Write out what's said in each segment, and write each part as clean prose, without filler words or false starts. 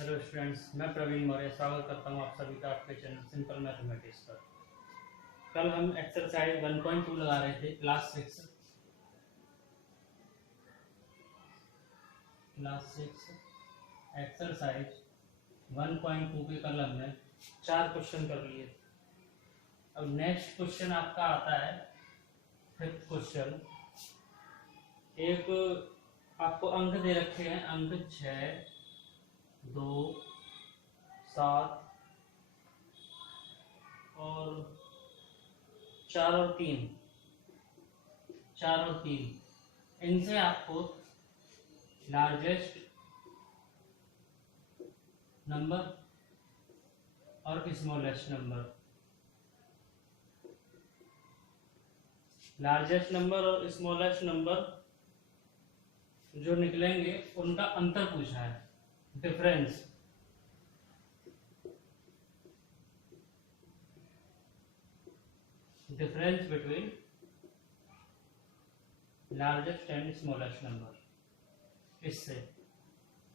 Hello students, मैं प्रवीण मौर्य स्वागत करता हूं आप सभी का आपके चैनल सिंपल मैथमेटिक्स पर। कल हम एक्सरसाइज 1.2 लगा रहे थे क्लास 6 एक्सरसाइज 1.2 के कल हमने 4 क्वेश्चन कर लिए। अब नेक्स्ट क्वेश्चन आपका आता है 5th क्वेश्चन। एक आपको अंक दे रखे हैं, अंक 6, 2, 7 और 4 और 3 इनसे आपको लार्जेस्ट नंबर और स्मॉलेस्ट नंबर जो निकलेंगे उनका अंतर पूछा है, difference between largest and smallest number. इससे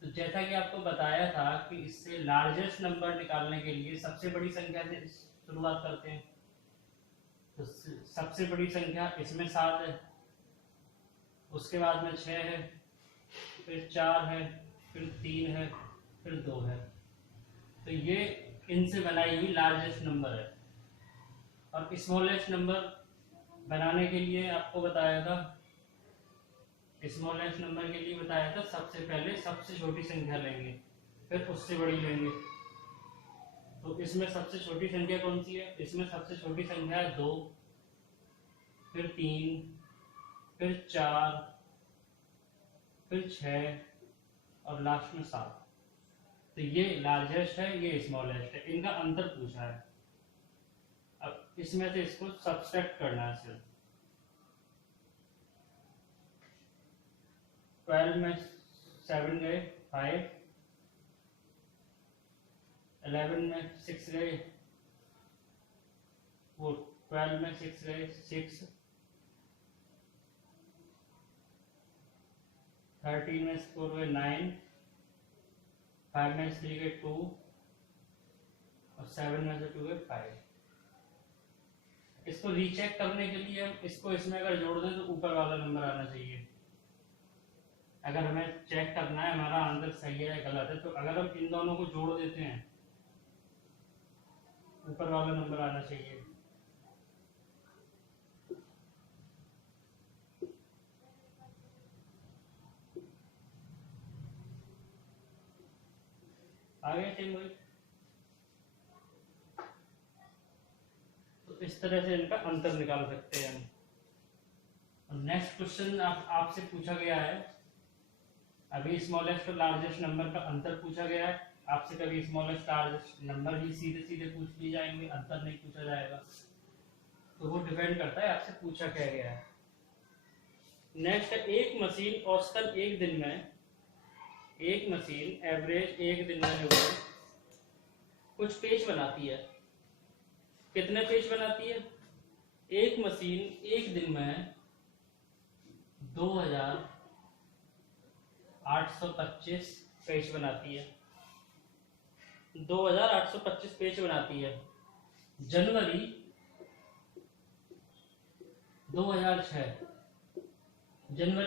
तो जैसा कि आपको बताया था कि इससे लार्जेस्ट नंबर निकालने के लिए सबसे बड़ी संख्या से शुरुआत करते हैं। तो सबसे बड़ी संख्या इसमें 7 है, उसके बाद में 6 है, फिर 4 है, फिर 3 है, फिर 2 है। तो ये इनसे बनाई हुई लार्जेस्ट नंबर है। और स्मॉलेस्ट नंबर बनाने के लिए आपको बताया था, सबसे पहले सबसे छोटी संख्या लेंगे, फिर उससे बड़ी लेंगे। तो इसमें सबसे छोटी संख्या कौन सी है? इसमें सबसे छोटी संख्या है 2, फिर 3, फिर 4, फिर 6 और लास्ट में 7। तो ये लार्जेस्ट है, ये स्मॉलेस्ट है, इनका अंतर पूछा है। अब इसमें से इसको सब्सट्रैक्ट करना है सिर्फ। 12 में 7 गए 5, 11 में 6 गए, वो 12 में 6 गए 6, 13 में 4 गए 9, 5 में 3 गए 2 और 7 में से 2 गए 5। इसको रीचेक करने के लिए हम इसको इसमें अगर जोड़ दें तो ऊपर वाला नंबर आना चाहिए। अगर हमें चेक करना है हमारा आंसर सही है या गलत है, तो अगर हम इन दोनों को जोड़ देते हैं ऊपर वाला नंबर आना चाहिए। आगे चलिए, तो इस तरह से इनका अंतर निकाल सकते हैं हम। नेक्स्ट क्वेश्चन आपसे पूछा गया है, अभी स्मॉलेस्ट और लार्जेस्ट नंबर का अंतर पूछा गया है। आपसे कभी स्मॉलेस्ट लार्जेस्ट नंबर ही सीधे सीधे पूछ लिए जाएंगे, अंतर नहीं पूछा जाएगा। तो वो डिपेंड करता है आपसे पूछा क्या गया है। नेक्स्ट है, एक मशीन औसतन एक दिन में एवरेज एक दिन में जो है कुछ पेज बनाती है। कितने पेज बनाती है? एक मशीन एक दिन में 2825 पेज बनाती है। 2825 पेज बनाती है। जनवरी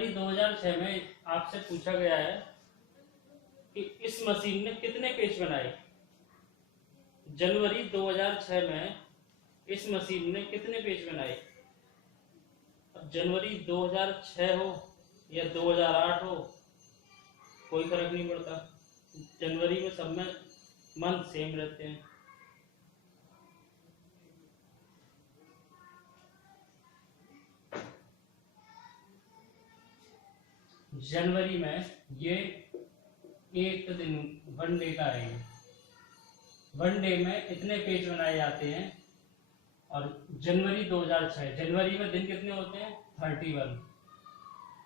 2006 में आपसे पूछा गया है कि इस मशीन ने कितने पेज बनाए। जनवरी 2006 में इस मशीन ने कितने पेज बनाए? अब जनवरी 2006 हो या 2008 हो, कोई फर्क नहीं पड़ता। जनवरी में सब में मंथ सेम रहते हैं। जनवरी में ये एक दिन वन डे का है। वन डे में इतने पेज बनाए जाते हैं। और जनवरी 2006, जनवरी में दिन कितने होते हैं? 31।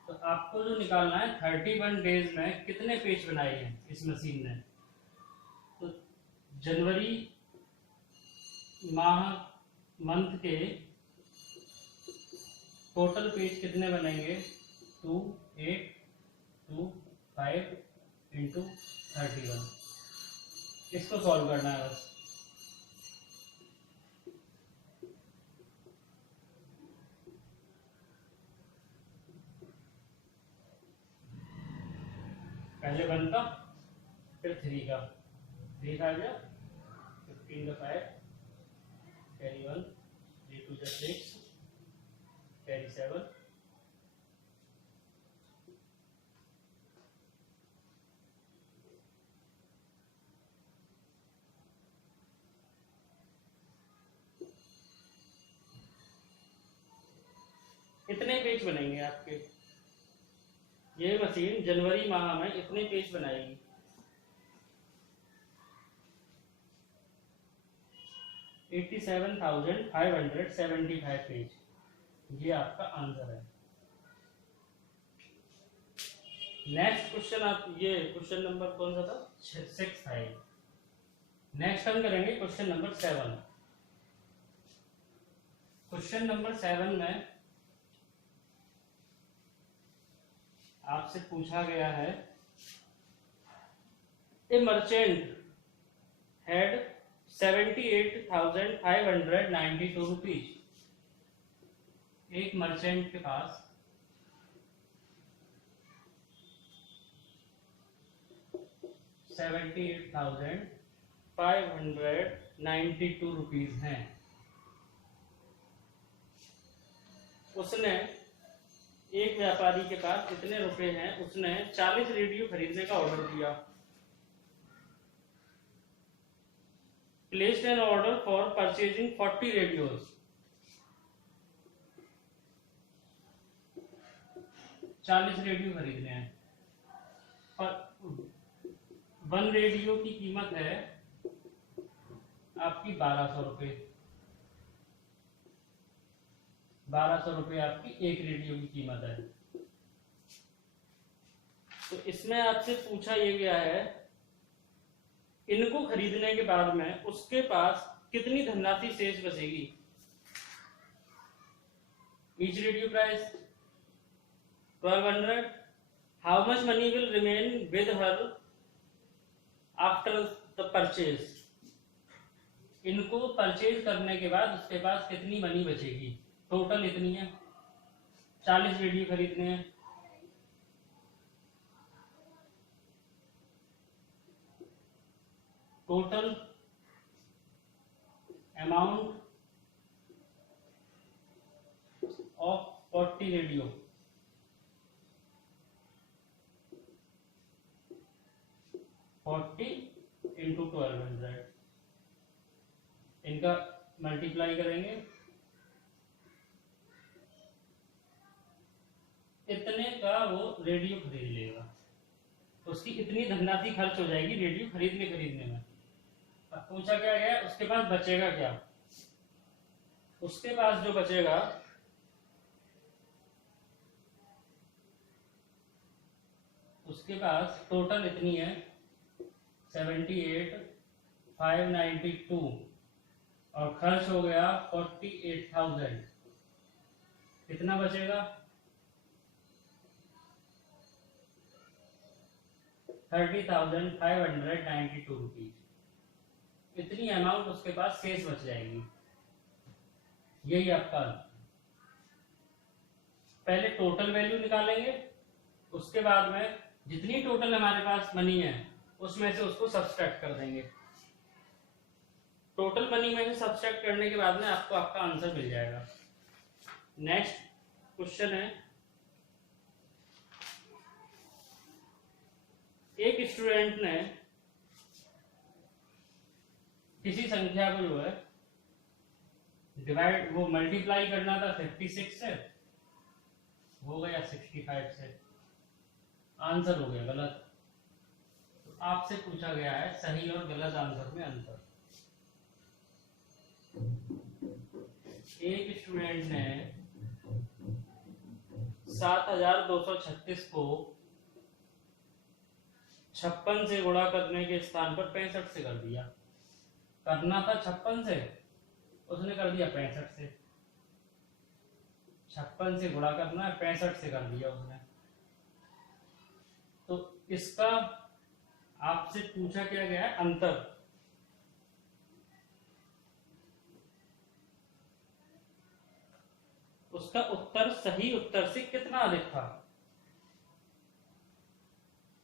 तो आपको जो निकालना है 31 डेज में कितने पेज बनाए हैं इस मशीन ने। तो जनवरी मंथ के टोटल पेज कितने बनेंगे? 2825 इंटू 31। इसको सॉल्व करना है बस। पहले 1 का, फिर 3 का, 3 का आ गया, 15 का 5, कैरी 1, 3 2 6, कैरी 7, इतने पेज बनेंगे आपके। ये मशीन जनवरी माह में इतने पेज बनाएगी। 87,575 पेज, ये आपका आंसर है। नेक्स्ट क्वेश्चन, आप ये क्वेश्चन नंबर कौन सा था? 6 था। नेक्स्ट हम करेंगे क्वेश्चन नंबर 7। क्वेश्चन नंबर 7 में आपसे पूछा गया है, ए मर्चेंट हैड 78,592 रुपीज। एक मर्चेंट के पास 78,592 रुपीज हैं। उसने, एक व्यापारी के पास कितने रुपए हैं, उसने 40 रेडियो खरीदने का ऑर्डर दिया। Placed an order for purchasing 40 radios. 40 radio खरीदने हैं और 1 रेडियो की कीमत है आपकी 1200 रुपये। 1200 रुपये आपकी एक रेडियो की कीमत है। तो इसमें आपसे पूछा यह गया है, इनको खरीदने के बाद में उसके पास कितनी धनराशि शेष बचेगी। Each radio price 1200। How much money will remain with her after the purchase. इनको परचेज करने के बाद उसके पास कितनी मनी बचेगी। टोटल इतनी है, 40 रेडियो खरीदने हैं। Total amount of 40 radio, into 1200, इनका मल्टीप्लाई करेंगे, इतने का वो रेडियो खरीद लेगा। उसकी इतनी धनराशि खर्च हो जाएगी रेडियो खरीदने में। अब पूछा क्या गया, उसके पास बचेगा क्या। उसके पास जो बचेगा, उसके पास टोटल इतनी है 78,592 और खर्च हो गया 48,000। कितना बचेगा? 30,592 रुपीज। इतनी अमाउंट उसके पास शेष बच जाएगी। यही आपका, पहले टोटल वैल्यू निकालेंगे, उसके बाद में जितनी टोटल हमारे पास मनी है उसमें से उसको सब्सट्रैक्ट कर देंगे। टोटल मनी में से सब्सट्रैक्ट करने के बाद में आपको आपका आंसर मिल जाएगा। नेक्स्ट क्वेश्चन है, एक स्टूडेंट ने किसी संख्या को जो है डिवाइड, वो मल्टीप्लाई करना था 56 से, हो गया 65 से, आंसर हो गया गलत। तो आपसे पूछा गया है सही और गलत आंसर में अंतर। एक स्टूडेंट ने 7,236 को 56 से गुणा करने के स्थान पर 65 से कर दिया। करना था 56 से, उसने कर दिया 65 से। 56 से गुणा करना है, 65 से कर दिया उसने। तो इसका आपसे पूछा क्या गया है अंतर, उसका उत्तर सही उत्तर से कितना अधिक था।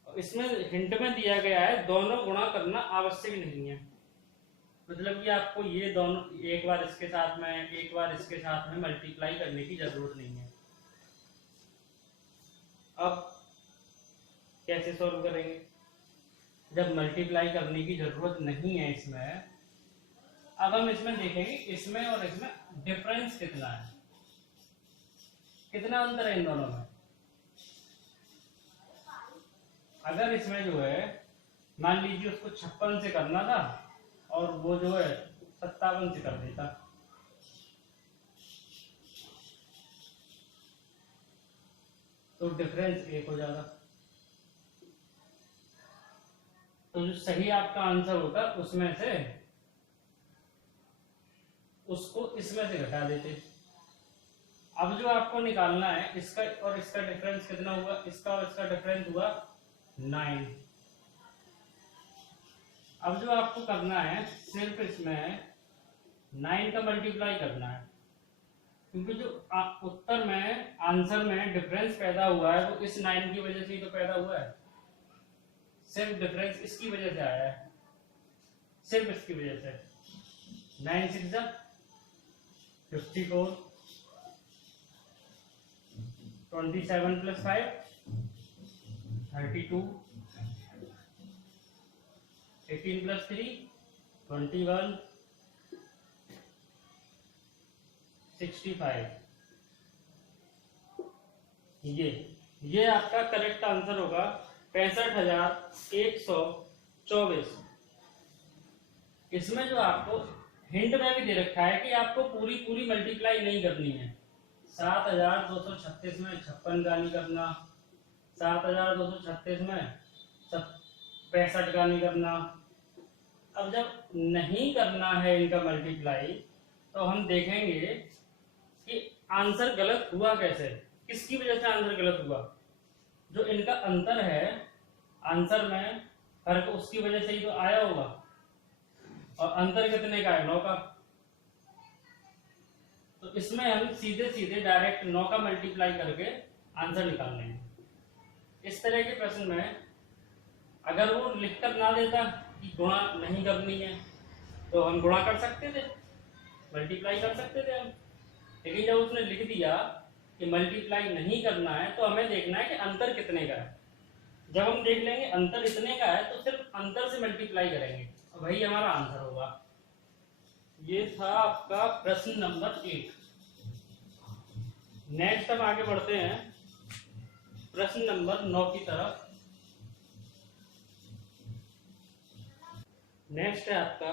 इसमें हिंट में दिया गया है दोनों गुणा करना आवश्यक नहीं है, मतलब कि आपको ये दोनों एक बार इसके साथ में एक बार इसके साथ में मल्टीप्लाई करने की जरूरत नहीं है। अब कैसे सॉल्व करेंगे, जब मल्टीप्लाई करने की जरूरत नहीं है इसमें, अब हम इसमें देखेंगे इसमें और इसमें डिफरेंस कितना है, कितना अंतर है इन दोनों में। अगर इसमें जो है मान लीजिए उसको 56 से करना था और वो जो है 57 से कर देता, तो डिफरेंस 1 हो जाता। तो जो सही आपका आंसर होता उसमें से उसको इसमें से घटा देते। अब जो आपको निकालना है इसका और इसका डिफरेंस कितना हुआ, इसका और इसका डिफरेंस हुआ 9। अब जो आपको करना है सिर्फ इसमें 9 का मल्टीप्लाई करना है, क्योंकि जो उत्तर में आंसर में डिफरेंस पैदा हुआ है वो इस 9 की वजह से ही तो पैदा हुआ है, सिर्फ डिफरेंस इसकी वजह से आया है, सिर्फ इसकी वजह से। 9 6 जा 54, 27 + 5 32, 18 + 3 21, 65। ये आपका करेक्ट आंसर होगा 65,124। इसमें जो आपको हिंट में भी दे रखा है कि आपको पूरी पूरी मल्टीप्लाई नहीं करनी है। 7,236 में 56 का नहीं करना, 7,236 में 65 का नहीं करना। अब जब नहीं करना है इनका मल्टीप्लाई तो हम देखेंगे कि आंसर गलत हुआ कैसे, किसकी वजह से आंसर गलत हुआ। जो इनका अंतर है आंसर में फर्क उसकी वजह से ही तो आया होगा, और अंतर कितने का है 9 का। तो इसमें हम सीधे सीधे डायरेक्ट 9 का मल्टीप्लाई करके आंसर निकाल लेंगे। इस तरह के प्रश्न में अगर वो लिखकर ना देता कि गुणा नहीं करनी है तो हम गुणा कर सकते थे, मल्टीप्लाई कर सकते थे हम, लेकिन जब उसने लिख दिया कि मल्टीप्लाई नहीं करना है तो हमें देखना है कि अंतर कितने का है। जब हम देख लेंगे अंतर इतने का है तो सिर्फ अंतर से मल्टीप्लाई करेंगे और वही हमारा आंसर होगा। ये था आपका प्रश्न नंबर 1। नेक्स्ट हम आगे बढ़ते हैं प्रश्न नंबर 9 की तरफ। नेक्स्ट है आपका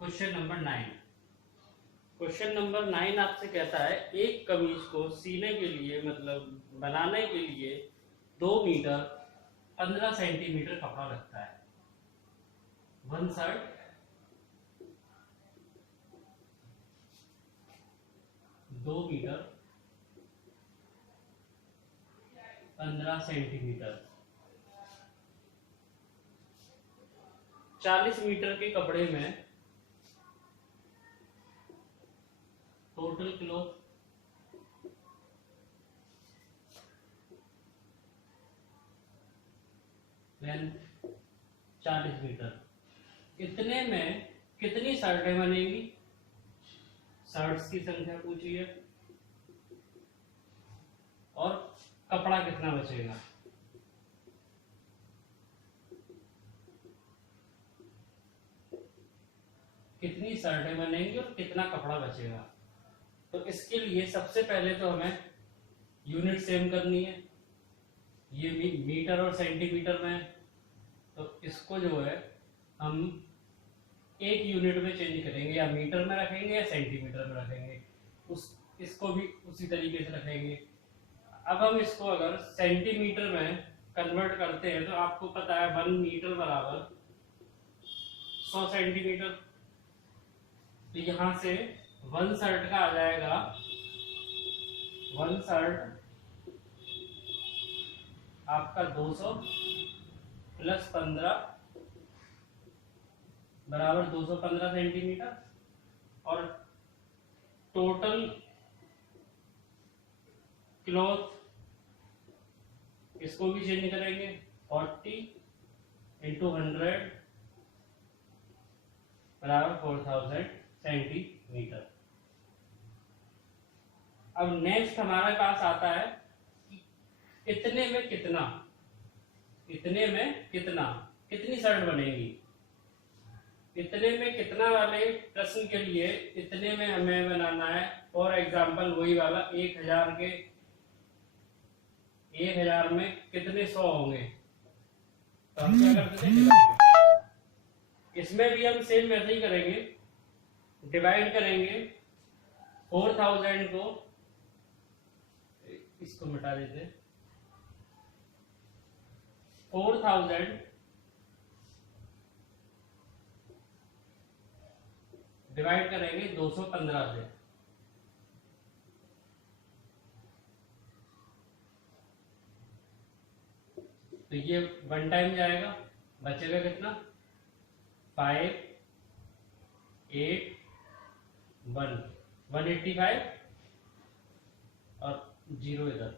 क्वेश्चन नंबर 9। क्वेश्चन नंबर 9 आपसे कहता है एक कमीज को सीने के लिए मतलब बनाने के लिए 2 मीटर 15 सेंटीमीटर कपड़ा लगता है। One shirt 2 metre 15 centimetre 40 metre के कपड़े में टोटल क्लॉथ लेंथ 40 मीटर। इतने में कितनी शर्टें बनेगी, शर्ट्स की संख्या पूछी है और कपड़ा कितना बचेगा। कितनी शर्टें बनेंगी और कितना कपड़ा बचेगा। तो इसके लिए सबसे पहले तो हमें यूनिट सेम करनी है। ये मीटर और सेंटीमीटर में, तो इसको जो है हम एक यूनिट में चेंज करेंगे, या मीटर में रखेंगे या सेंटीमीटर में रखेंगे, इसको भी उसी तरीके से रखेंगे। अब हम इसको अगर सेंटीमीटर में कन्वर्ट करते हैं तो आपको पता है 1 मीटर बराबर 100 सेंटीमीटर। तो यहां से 1 शर्ट का आ जाएगा 1 शर्ट आपका 200 + 15 बराबर 215 सेंटीमीटर, और टोटल क्लॉथ, इसको भी चेंज करेंगे 40 इंटू 100 बराबर 4000 सेंटीमीटर। अब नेक्स्ट हमारे पास आता है कि इतने में कितना, इतने में कितना, कितनी शर्ट बनेगी। इतने में कितना वाले प्रश्न के लिए इतने में हमें बनाना है, फॉर एग्जाम्पल वही वाला 1000 के 1000 में कितने 100 होंगे, तो हम क्या करते थे, इसमें भी हम सेम वैसे ही करेंगे, डिवाइड करेंगे 4000 को, इसको मिटा देते, 4000 डिवाइड करेंगे 215 से, तो ये 1 टाइम जाएगा, बचेगा कितना 5 8 1 185 और 0 इधर।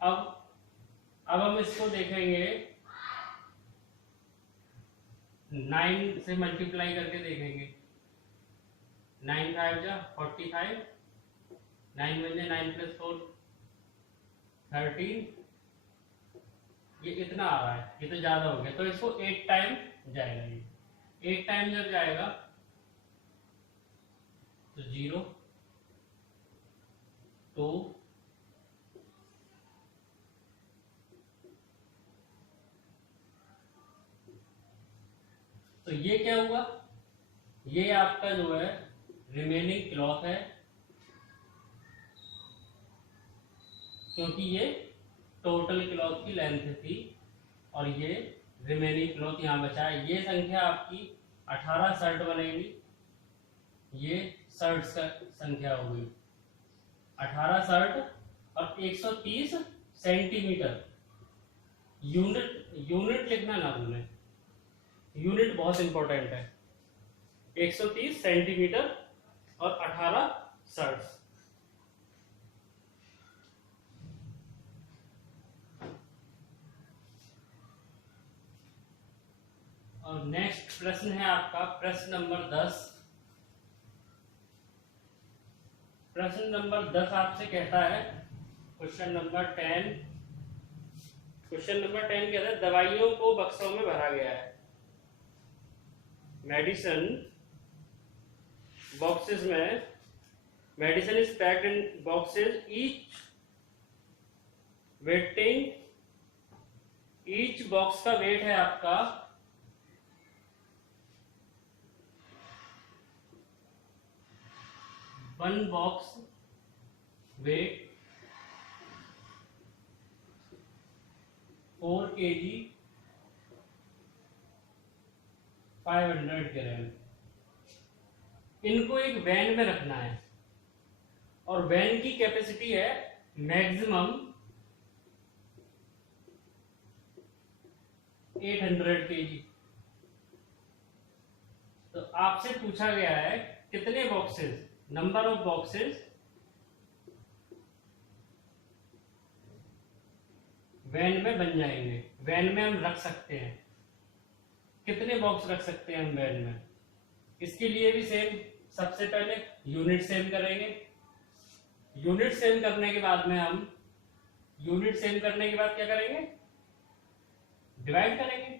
अब हम इसको देखेंगे 9 से मल्टीप्लाई करके देखेंगे, 9 5 जा 45, 9 1 जा 9 + 4 13, ये इतना आ रहा है, ये तो ज्यादा हो गया, तो इसको 8 टाइम जाएगा। ये 8 टाइम जब जाएगा तो 0 2 तो ये क्या हुआ, ये आपका जो है रिमेनिंग क्लॉथ है, क्योंकि ये टोटल क्लॉथ की लेंथ थी और ये रिमेनिंग क्लॉथ यहाँ बचा है। ये संख्या आपकी 18 शर्ट बनेगी, ये शर्ट्स का संख्या हो गई 18 शर्ट और 130 सेंटीमीटर। यूनिट लिखना ना भूलें, यूनिट बहुत इंपॉर्टेंट है। 130 सेंटीमीटर और 18 शर्ट्स। और नेक्स्ट प्रश्न है आपका प्रश्न नंबर 10। प्रश्न नंबर 10 आपसे कहता है, क्वेश्चन नंबर 10 कहता है दवाइयों को बक्सों में भरा गया है। मेडिसिन बॉक्सेस में, medicine is packed in boxes, each box का वेट है आपका 1 बॉक्स वेट 4 kg 500 ग्राम। इनको एक वैन में रखना है और वैन की कैपेसिटी है मैक्सिमम 800 kg। तो आपसे पूछा गया है कितने boxes, number of boxes van में बन जाएंगे, वैन में हम रख सकते हैं। कितने बॉक्स रख सकते हैं हम वैन में, इसके लिए भी सेम, सबसे पहले यूनिट सेम करेंगे। यूनिट सेम करने के बाद में हम क्या करेंगे, डिवाइड करेंगे।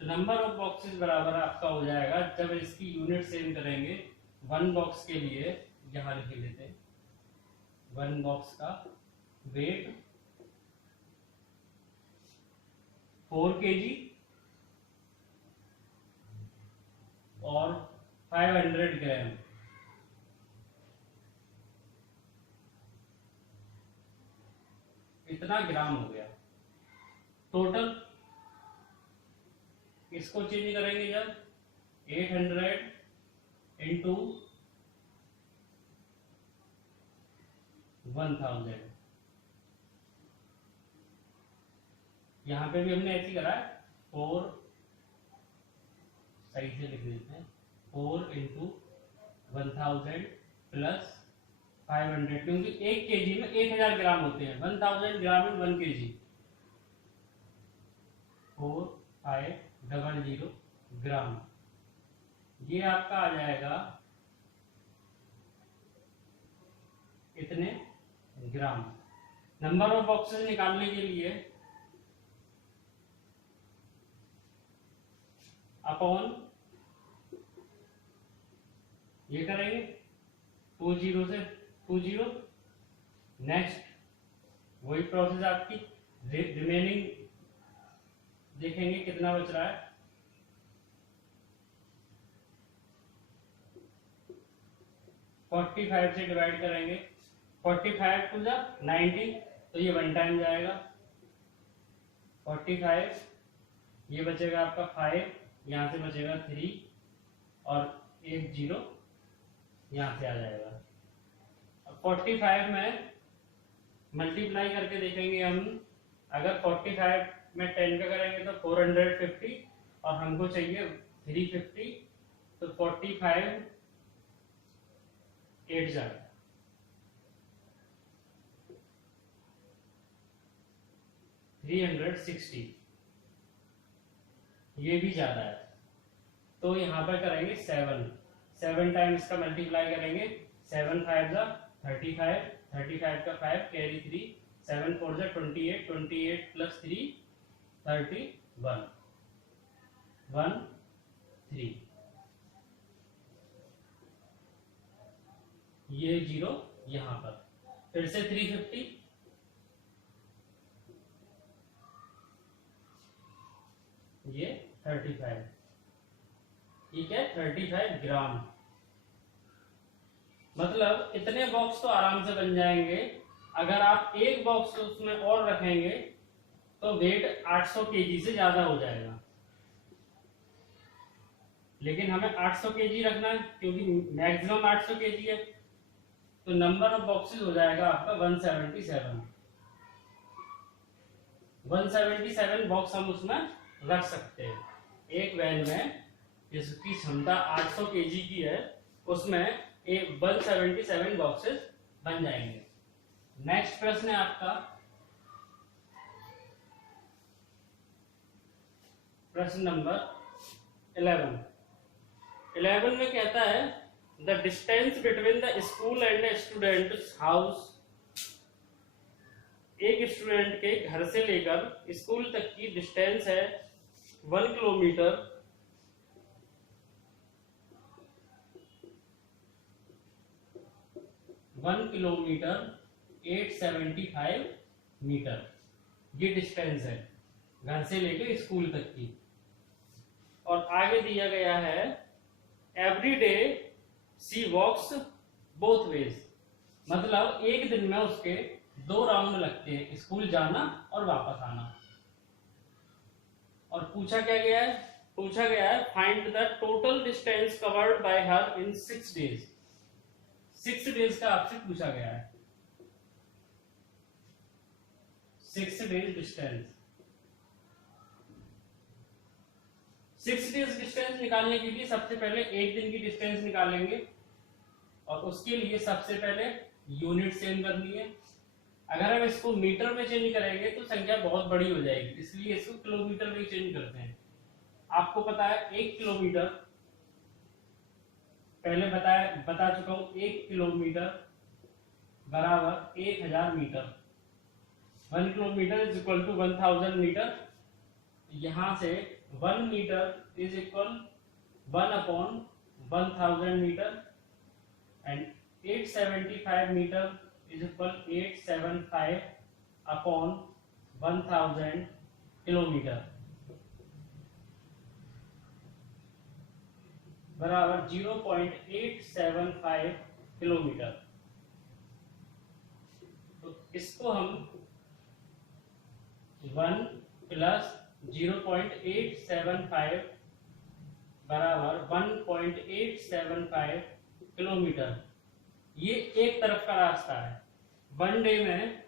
तो नंबर ऑफ बॉक्सेस बराबर आपका हो जाएगा, जब इसकी यूनिट सेम करेंगे 1 बॉक्स के लिए, यहां लिख लेते हैं 1 बॉक्स का वेट 4 kg और 500 ग्राम। इतना ग्राम हो गया टोटल। इसको चेंज करेंगे जब 800 इंटू 1000, यहां पे भी हमने ऐसे करा है 4, सही से लिख देते हैं 4 इंटू 1000 प्लस 500, क्योंकि 1 kg में 1000 ग्राम होते हैं। 1000 ग्राम इन 1 kg। 4500 ग्राम, ये आपका आ जाएगा इतने ग्राम। नंबर ऑफ बॉक्सेस निकालने के लिए अपॉन ये करेंगे 20 से 20। नेक्स्ट वही प्रोसेस आपकी, रिमेनिंग देखेंगे कितना बच रहा है। 45 से डिवाइड करेंगे, 45 टू द 90, तो ये 1 टाइम जाएगा। 45, ये बचेगा आपका 5, यहाँ से बचेगा 3 और 1 0 यहाँ से आ जाएगा। अब 45 में मल्टीप्लाई करके देखेंगे हम। अगर 45 में 10 का करेंगे तो 450 और हमको चाहिए 350, तो 45 8 जाएगा। 360, ये भी ज्यादा है, तो यहाँ पर करेंगे 7 टाइम्स का मल्टीप्लाई करेंगे। 7 5 जा 35, 35 का 5 कैरी 3, 7 4 जा 28, 28 प्लस 3 31, 1 3, ये 0 यहाँ पर, फिर से 350, ये 35, ये क्या 35 ग्राम। मतलब इतने बॉक्स तो आराम से बन जाएंगे। अगर आप एक बॉक्स उसमें और रखेंगे तो वेट 800 केजी से ज्यादा हो जाएगा, लेकिन हमें 800 केजी रखना है क्योंकि मैक्सिमम 800 केजी है, तो नंबर ऑफ बॉक्सेस हो जाएगा आपका 177। 177 बॉक्स हम उसमें रख सकते हैं। एक वैन में जिसकी क्षमता 800 केजी की है, उसमें एक 177 बॉक्सेस बन जाएंगे। नेक्स्ट प्रश्न है आपका प्रश्न नंबर 11। 11 में कहता है the distance between the school and student house. एक स्टूडेंट के घर से लेकर स्कूल तक की डिस्टेंस है 1 किलोमीटर। वन किलोमीटर 875 मीटर, ये डिस्टेंस है घर से लेकर स्कूल तक की। और आगे दिया गया है एवरी डे सी वॉक्स बोथ वेज, मतलब एक दिन में उसके 2 राउंड लगते हैं, स्कूल जाना और वापस आना। और पूछा क्या गया है, पूछा गया है find the total distance covered by her in 6 days. 6 days का आपसे पूछा गया है, 6 डेज डिस्टेंस। 6 डेज डिस्टेंस निकालने के लिए सबसे पहले एक दिन की डिस्टेंस निकालेंगे, और उसके लिए सबसे पहले यूनिट चेंज करनी है। अगर हम इसको मीटर में चेंज करेंगे तो संख्या बहुत बड़ी हो जाएगी, इसलिए इसको किलोमीटर में चेंज करते हैं। आपको पता है 1 किलोमीटर, पहले बता चुका हूं, 1 किलोमीटर बराबर 1000 metre. 1 kilometre is equal to 1000 metre. यहां से 1 metre is equal 1/1000 metre, and 875 metre is equal 875 upon 1000 kilometre बराबर 0.875 किलोमीटर। तो इसको हम 1 प्लस 0.875 बराबर 1.875 किलोमीटर, ये एक तरफ का रास्ता है। 1 डे में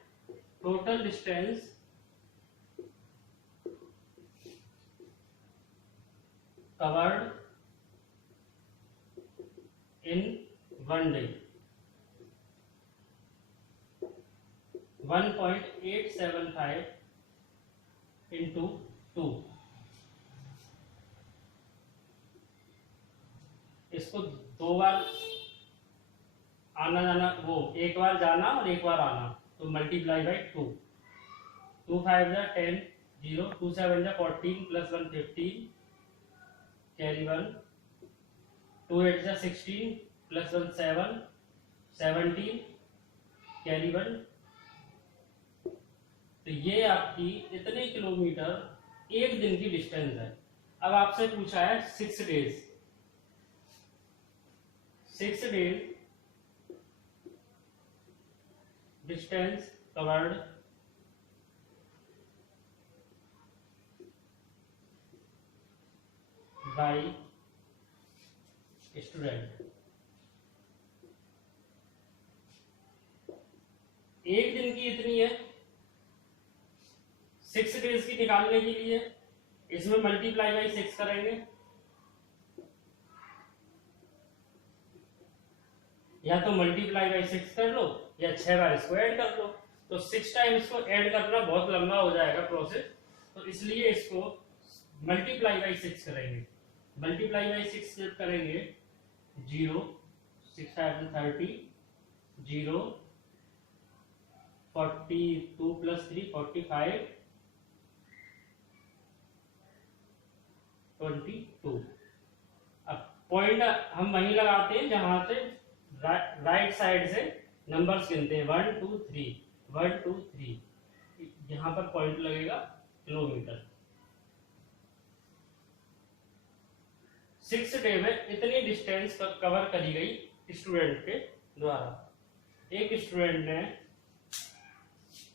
total distance covered in 1 day 1.875 into 2। इसको दो बार आना जाना, वो एक बार जाना और एक बार आना, तो मल्टीप्लाई बाई 2। 2 5 जा 10, 0, 2 7 जा 14 प्लस 1 15, कैरी 1, 2 8 जा 16 प्लस 1 7, 17, कैरी 1। तो ये आपकी इतने किलोमीटर एक दिन की डिस्टेंस है। अब आपसे पूछा है 6 days, 6 days distance covered by student. एक दिन की इतनी है, 6 डेज की निकालने के लिए इसमें मल्टीप्लाई बाई 6 करेंगे, या तो मल्टीप्लाई बाई 6 कर लो या 6 बार इसको ऐड कर लो। तो 6 टाइम इसको ऐड करना बहुत लंबा हो जाएगा प्रोसेस, तो इसलिए इसको मल्टीप्लाई बाई 6 करेंगे। मल्टीप्लाई बाई 6 जब करेंगे 0, 6 5 30, 0, 42 प्लस 3 45, 22। अब पॉइंट हम वहीं लगाते हैं जहां से राइट साइड से नंबर्स गिनते हैं, 1 2 3, 1 2 3, यहां पर पॉइंट लगेगा किलोमीटर। 6 डे में इतनी डिस्टेंस कवर करी गई स्टूडेंट के द्वारा। एक स्टूडेंट ने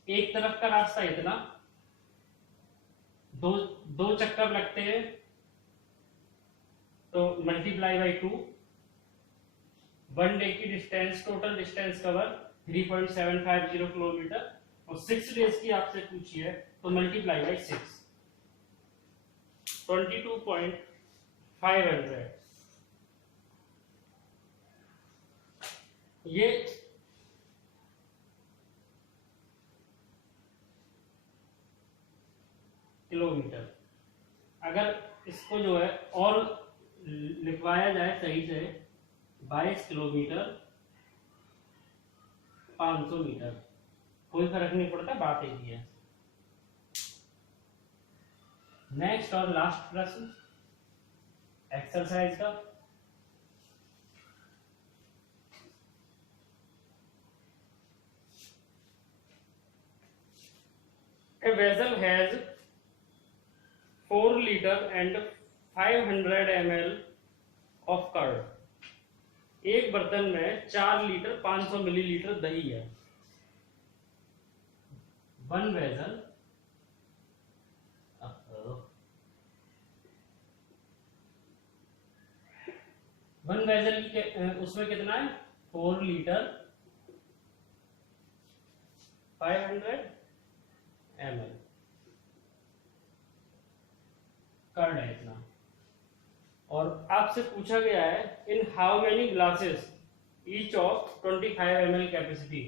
एक तरफ का रास्ता इतना, दो चक्कर लगते हैं, तो मल्टीप्लाई बाई 2, 1 डे की distance, total distance cover 3.750 kilometre, और 6 डेज की आपसे पूछी है तो मल्टीप्लाई बाई 6, 22.500। ये किलोमीटर। अगर इसको जो है और लिखवाया जाए सही से, 22 किलोमीटर 500 मीटर, कोई फर्क नहीं पड़ता, बात एक ही है। नेक्स्ट और लास्ट प्रश्न एक्सरसाइज का। A vessel has 4 liter and 500 ml of curd। एक बर्तन में 4 लीटर 500 मिलीलीटर दही है। वन वेसल वन वेसल उसमें कितना है, 4 लीटर 500 ml कर्ड है इतना। और आपसे पूछा गया है in how many glasses each of 25 ml capacity.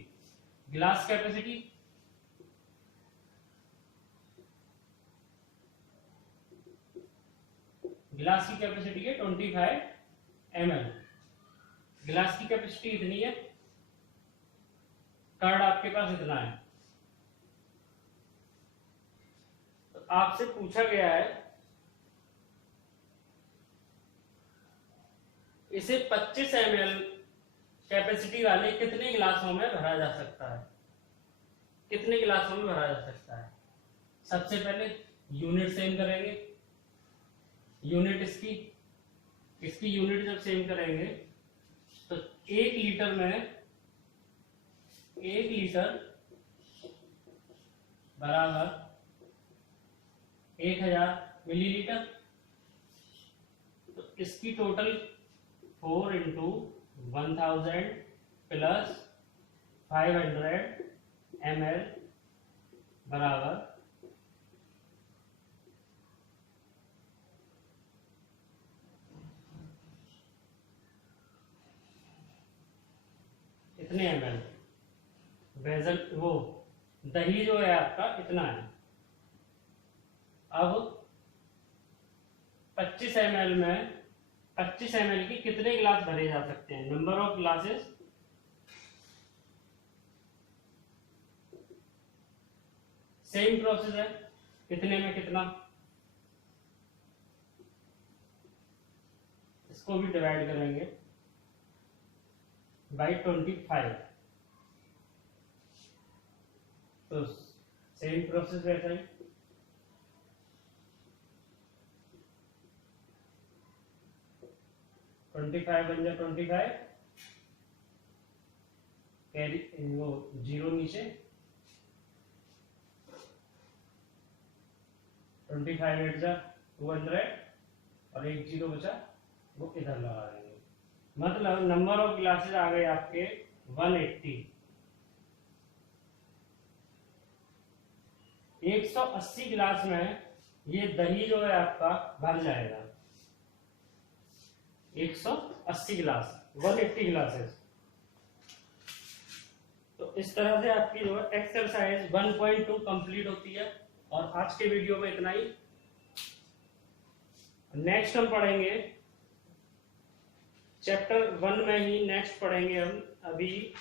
Glass capacity गिलास की कैपेसिटी है 25 ml। गिलास की कैपेसिटी इतनी है, कर्ड आपके पास इतना है। तो आपसे पूछा गया है इसे 25 ml कैपेसिटी वाले कितने गिलासों में भरा जा सकता है, कितने गिलासों में भरा जा सकता है। सबसे पहले यूनिट सेम करेंगे, यूनिट इसकी यूनिट जब सेम करेंगे तो 1 लीटर में 1 लीटर बराबर 1000 मिलीलीटर। तो इसकी टोटल 4 इंटू 1000 प्लस 500 ml बराबर इतने ml। वेसल वो दही जो है आपका इतना है। अब 25 ml में 25 ml की कितने गिलास भरे जा सकते हैं? Number of glasses same process है, कितने में कितना, इसको भी डिवाइड करेंगे बाई 25, तो सेम प्रोसेस वैसा ही। ट्वेंटी फाइव बन जाए 25, कैरी वो जीरो नीचे, 25 एट जा 200 और एक जीरो बचा वो इधर लगा देंगे। मतलब नंबर ऑफ ग्लासेस आ गए आपके 180। 180 गिलास में ये दही जो है आपका भर जाएगा। 180 गिलास 180 गिलासेस। तो इस तरह से आपकी जो है एक्सरसाइज 1.2 कंप्लीट होती है। और आज के वीडियो में इतना ही। नेक्स्ट हम पढ़ेंगे चैप्टर 1 में ही, नेक्स्ट पढ़ेंगे हम, अभी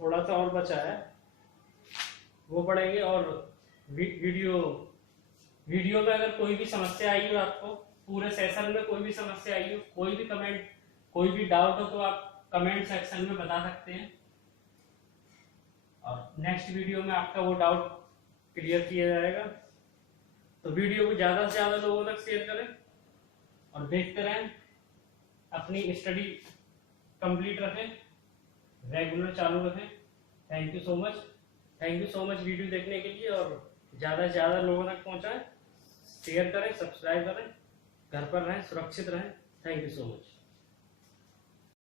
थोड़ा सा और बचा है वो पढ़ेंगे। और वीडियो में अगर कोई भी समस्या आई हो आपको, पूरे सेशन में कोई भी समस्या आई हो, कोई भी कमेंट, कोई भी डाउट हो तो आप कमेंट सेक्शन में बता सकते हैं और नेक्स्ट वीडियो में आपका वो डाउट क्लियर किया जाएगा। तो वीडियो को ज़्यादा से ज़्यादा लोगों तक शेयर करें और देखते रहें, अपनी स्टडी कंप्लीट रखें, रेगुलर चालू रखें। Thank you so much, thank you so much video देखने के लिए। और ज़्यादा से ज़्यादा लोगों तक पहुँचाएं, शेयर करें, सब्सक्राइब करें, घर पर रहें, सुरक्षित रहें। Thank you so much.